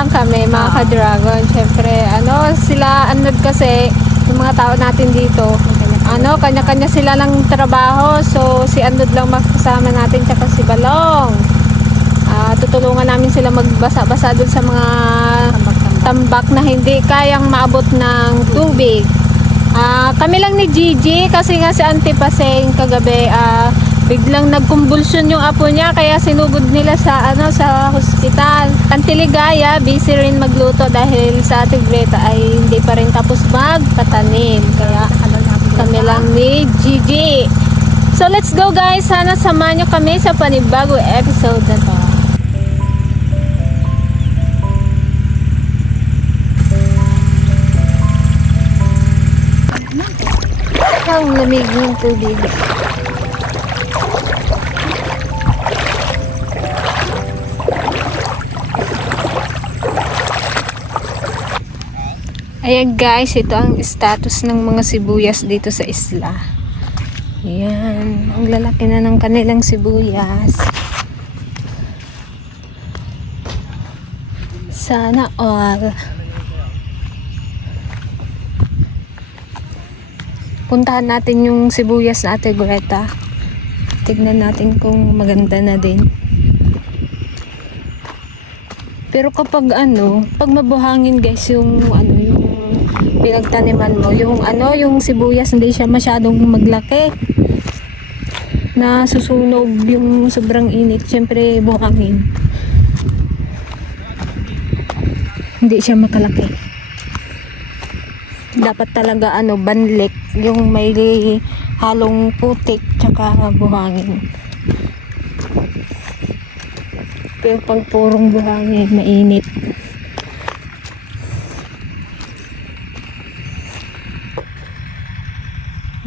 lang kami mga ka-dragon. Siyempre, ano, sila, ano kasi, yung mga tao natin dito, ano, kanya-kanya sila ng trabaho. So, si Andod lang makasama natin, tsaka si Balong. Ah, tutulungan namin sila magbasa-basa dun sa mga tambak na hindi kayang maabot ng tubig. Ah, kami lang ni Gigi kasi nga si Auntie Paseng kagabi ah, biglang nagkumbulsyon yung apo niya kaya sinugod nila sa ano sa hospital. Auntie Ligaya busy rin magluto dahil sa Ate Greta ay hindi pa rin tapos magpatanim. Kaya kami lang ni Gigi. So let's go guys. Sana samahan nyo kami sa panibago episode na to. Ang lamig ng tubig. Ayan guys, ito ang status ng mga sibuyas dito sa isla. Ayan, ang lalaki na ng kanilang sibuyas. Sana all. Puntahan natin yung sibuyas na Ate Greta. Tignan natin kung maganda na din. Pero kapag ano, pag mabuhangin guys yung ano yung pinagtaniman mo, yung ano, yung sibuyas hindi siya masyadong maglaki. Na susunog yung sobrang init, syempre buhangin. Hindi siya makalaki. Dapat talaga ano, banlik, yung may halong putik tsaka buhangin. Pero pag purong buhangin, mainit.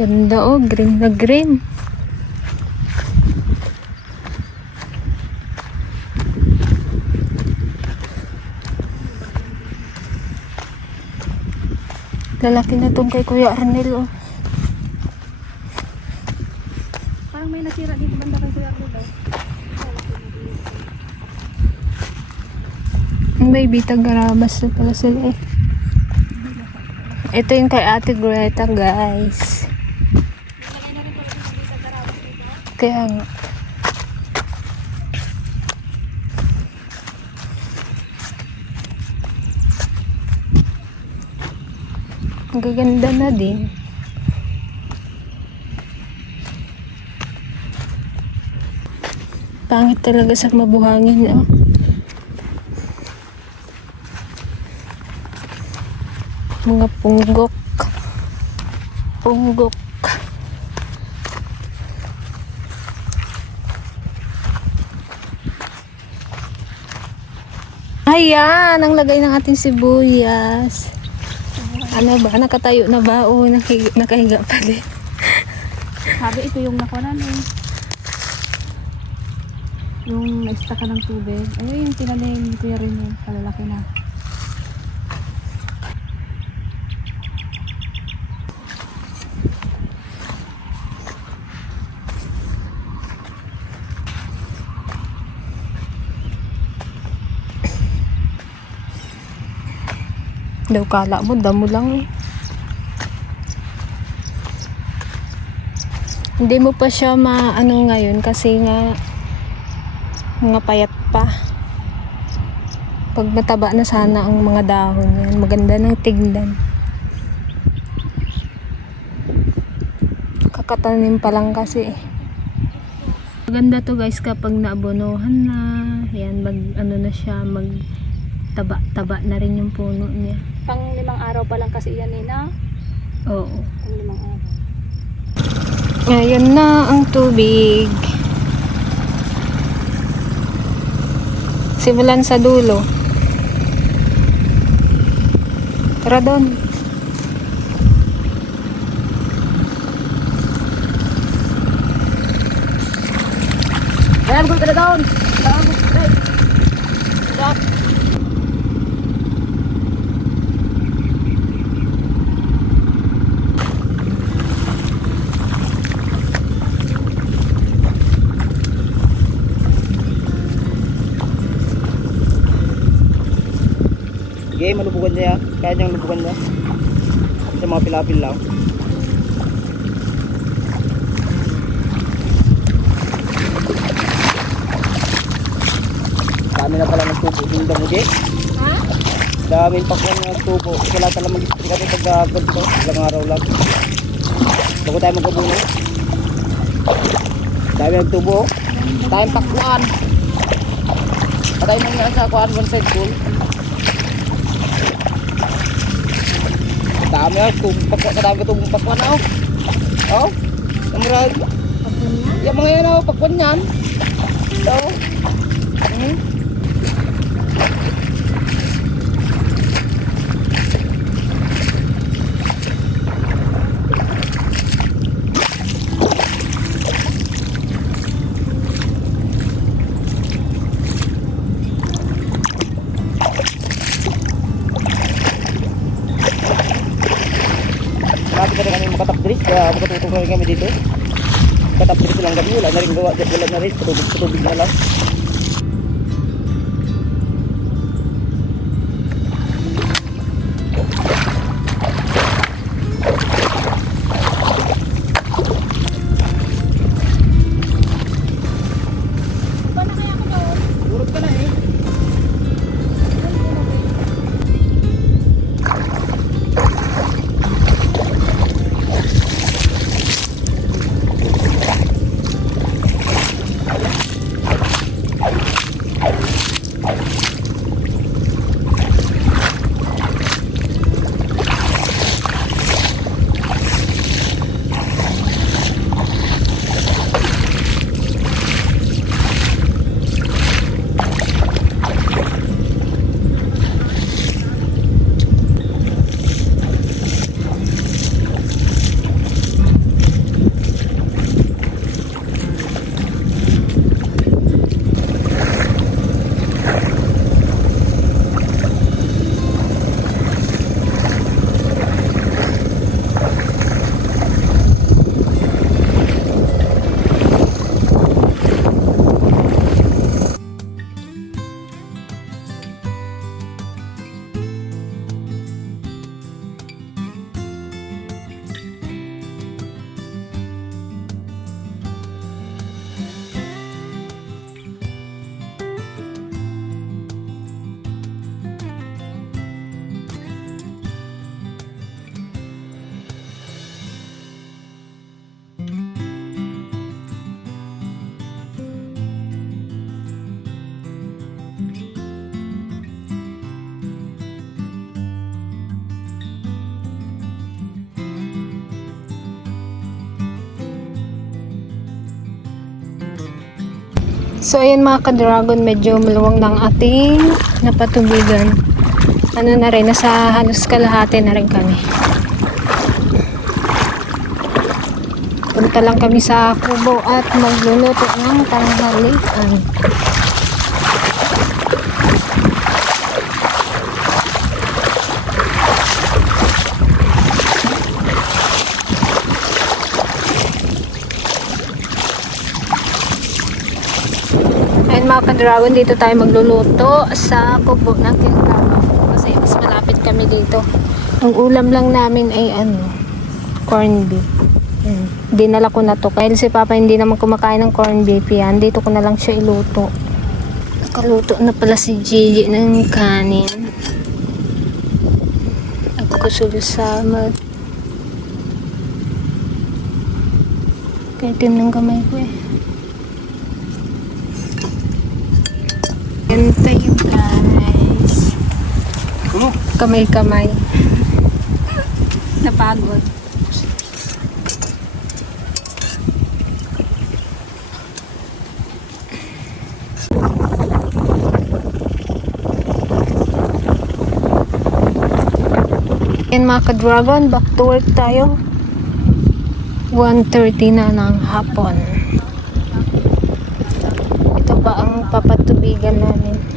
Ganda oh, green na green. Lalaki na tong kay Kuya Arnel oh. Parang may nasira dito banda kay Kuya Arlo daw. May bitag garabas na pala sila eh. Ito yung kay Ate Greta guys. Kaya nga. Gaganda na din. Pangit talaga sa mabuhangin. Oh. mga punggok punggok ayan ang lagay ng ating sibuyas ano ba nakatayo na ba o naki- nakahiga pa din Sabi ito yung nakuha namin. Yung naista ka ng tubig. Ayun yung tinanim ni Kuya yung kalalaki na. Daw kala mo damo lang eh. Hindi mo pa siya maano ngayon kasi nga mga payat pa. Pag mataba na sana ang mga dahon yan maganda ng tignan. Kakatanim pa lang kasi eh. maganda to guys kapag naabonohan na. Yan mag ano na siya mag taba taba na rin yung puno niya limang araw pa lang kasi yan Nina. oo Pang limang araw. Ayan na ang tubig. Simulan sa dulo. Tara doon. Kaya mo ka doon. Ka doon. Sige, malubugan niya. Kaya niyang lubugan niya. Sa mga pilapil lang. Dami na pala ng tubo. Yung damo, Jay. Ha? Daming pakwan ng tubo. Wala talaga mag-spray kami pagka ganito. Ilang araw lang. Bago tayo magkabuno. Dami ng tubo. Daming pakwan. Patay nang yan sa kuan one side pool. Dami ah. Tubong pakwan. Kadami ka tubong pakwan ah. Oh. Namarag. Yung mga yan ah. Pakwan yan. So. Hmm. Marami ka na kami makatapdris, kaya makatutong kami dito. Katapdris lang kami, wala na rin gawa, wala na rin, patubig, patubig na lang. So ayun mga ka-dragon, medyo maluwang ng ating napatubigan. Ano na rin, nasa halos kalahati na rin kami. Punta lang kami sa kubo at magluluto ng tanghalian. Ayun mga ka-dragon, dito tayo magluluto sa kubo ng Kilkama. Kasi mas malapit kami dito. Ang ulam lang namin ay ano, corn beef. Ayan. Dinala ko na to. Kahit si Papa hindi naman kumakain ng corn beef yan, dito ko na lang siya iluto. Nakaluto na pala si Gigi ng kanin. Nagkusul sa mag... Kaya ng kamay ko eh. Ganito yung guys. Kamay-kamay. Napagod. Yan mga ka-dragon, back to work tayo. 1.30 na ng hapon. Ito pa ang papatubigan namin.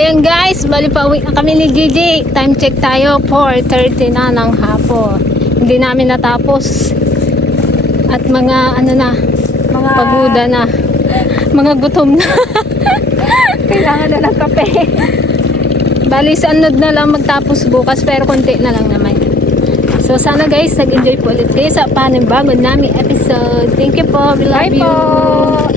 Ayan guys, bali pa uwi na kami ni Gigi. Time check tayo, 4.30 na ng hapon. Hindi namin natapos. At mga ano na, Mga paguda na. Mga gutom na. kailangan na ng kape. Bali, sa anod na lang magtapos bukas pero konti na lang naman. So sana guys, nag-enjoy po ulit kayo sa panibagong namin episode. Thank you po. We love Bye you. po.